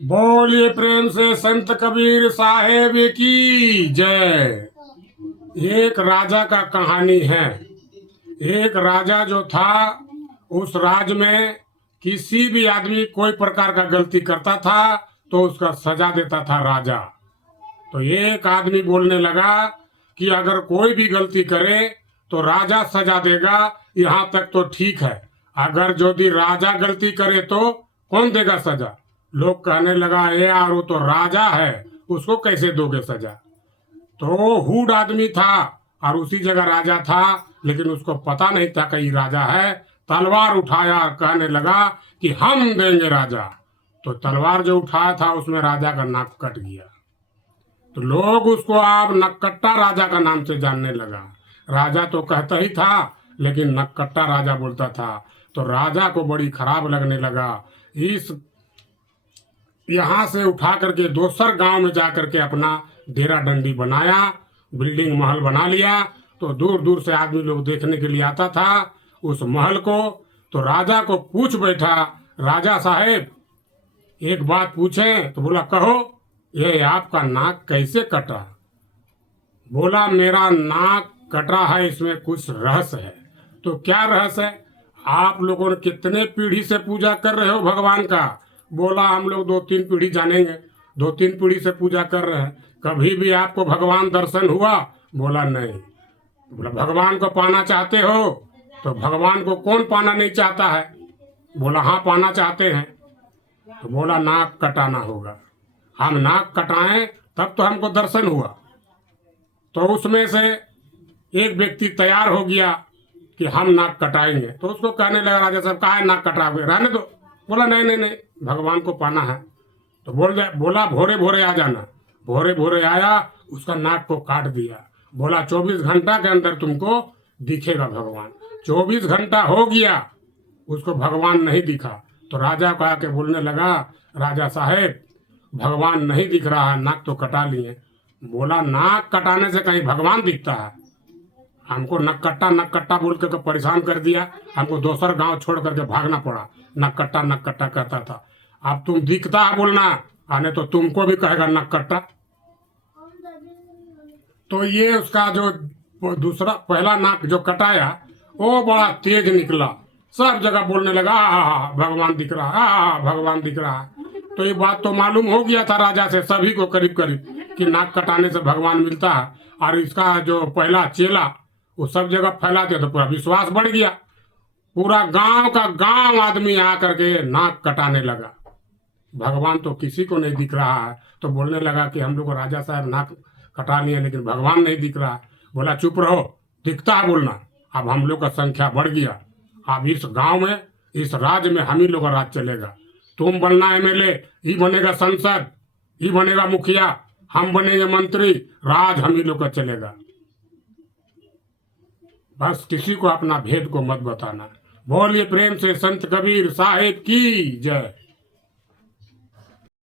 बोलिए प्रेम से संत कबीर साहेब की जय। एक राजा का कहानी है। एक राजा जो था, उस राज में किसी भी आदमी कोई प्रकार का गलती करता था तो उसका सजा देता था राजा। तो एक आदमी बोलने लगा कि अगर कोई भी गलती करे तो राजा सजा देगा, यहाँ तक तो ठीक है, अगर यदि राजा गलती करे तो कौन देगा सजा। लोग कहने लगा ये यार वो तो राजा है, उसको कैसे दोगे सजा। तो हुड आदमी था और उसी जगह राजा था, लेकिन उसको पता नहीं था कि राजा है। तलवार उठाया और कहने लगा कि हम देंगे राजा। तो तलवार जो उठाया था उसमें राजा का नाक कट गया। तो लोग उसको अब नक्कट्टा राजा का नाम से जानने लगा। राजा तो कहता ही था लेकिन नक्कट्टा राजा बोलता था। तो राजा को बड़ी खराब लगने लगा। इस यहाँ से उठा करके दोसर गांव में जा करके अपना डेरा डंडी बनाया, बिल्डिंग महल बना लिया। तो दूर दूर से आदमी लोग देखने के लिए आता था उस महल को। तो राजा को पूछ बैठा, राजा साहेब एक बात पूछें। तो बोला कहो, ये आपका नाक कैसे कटा। बोला मेरा नाक कटा है, इसमें कुछ रहस्य है। तो क्या रहस्य है। आप लोगों ने कितने पीढ़ी से पूजा कर रहे हो भगवान का। बोला हम लोग 2-3 पीढ़ी जानेंगे, 2-3 पीढ़ी से पूजा कर रहे हैं। कभी भी आपको भगवान दर्शन हुआ। बोला नहीं। बोला भगवान को पाना चाहते हो। तो भगवान को कौन पाना नहीं चाहता है। बोला हाँ पाना चाहते हैं। तो बोला नाक कटाना होगा, हम नाक कटाएं तब तो हमको दर्शन हुआ। तो उसमें से एक व्यक्ति तैयार हो गया कि हम नाक कटाएंगे। तो उसको कहने लगा राजा साहब काहे नाक कटाओगे, रहने दो। बोला नहीं नहीं नहीं, भगवान को पाना है। तो बोला भोरे भोरे आ जाना। भोरे भोरे आया, उसका नाक को काट दिया। बोला 24 घंटा के अंदर तुमको दिखेगा भगवान। 24 घंटा हो गया, उसको भगवान नहीं दिखा। तो राजा को आके बोलने लगा राजा साहेब भगवान नहीं दिख रहा है, नाक तो कटा लिए। बोला नाक कटाने से कहीं भगवान दिखता है। हमको नक कट्टा बोल के परेशान कर दिया। हमको दोसर गांव छोड़ करके भागना पड़ा। नक कट्टा कहता था। अब तुम दिखता है बोलना, आने तो तुमको भी कहेगा नक कट्टा। तो ये उसका जो दूसरा पहला नाक जो कटाया वो बड़ा तेज निकला। सब जगह बोलने लगा भगवान दिख रहा है, भगवान दिख रहा है। तो ये बात तो मालूम हो गया था राजा से सभी को करीब करीब कि नाक कटाने से भगवान मिलता है। और इसका जो पहला चेला वो सब जगह फैलाते तो पूरा विश्वास बढ़ गया। पूरा गांव का गांव आदमी आकर के नाक कटाने लगा। भगवान तो किसी को नहीं दिख रहा है। तो बोलने लगा कि हम लोग राजा साहब नाक कटा लिए लेकिन भगवान नहीं दिख रहा। बोला चुप रहो, दिखता है बोलना। अब हम लोग का संख्या बढ़ गया। अब इस गांव में इस राज्य में हम ही लोग का राज चलेगा। तुम बनना एमएलए, ही बनेगा सांसद, ही बनेगा मुखिया, हम बनेंगे मंत्री, राज हम ही लोग का चलेगा। बस किसी को अपना भेद को मत बताना। बोलिए प्रेम से संत कबीर साहेब की जय।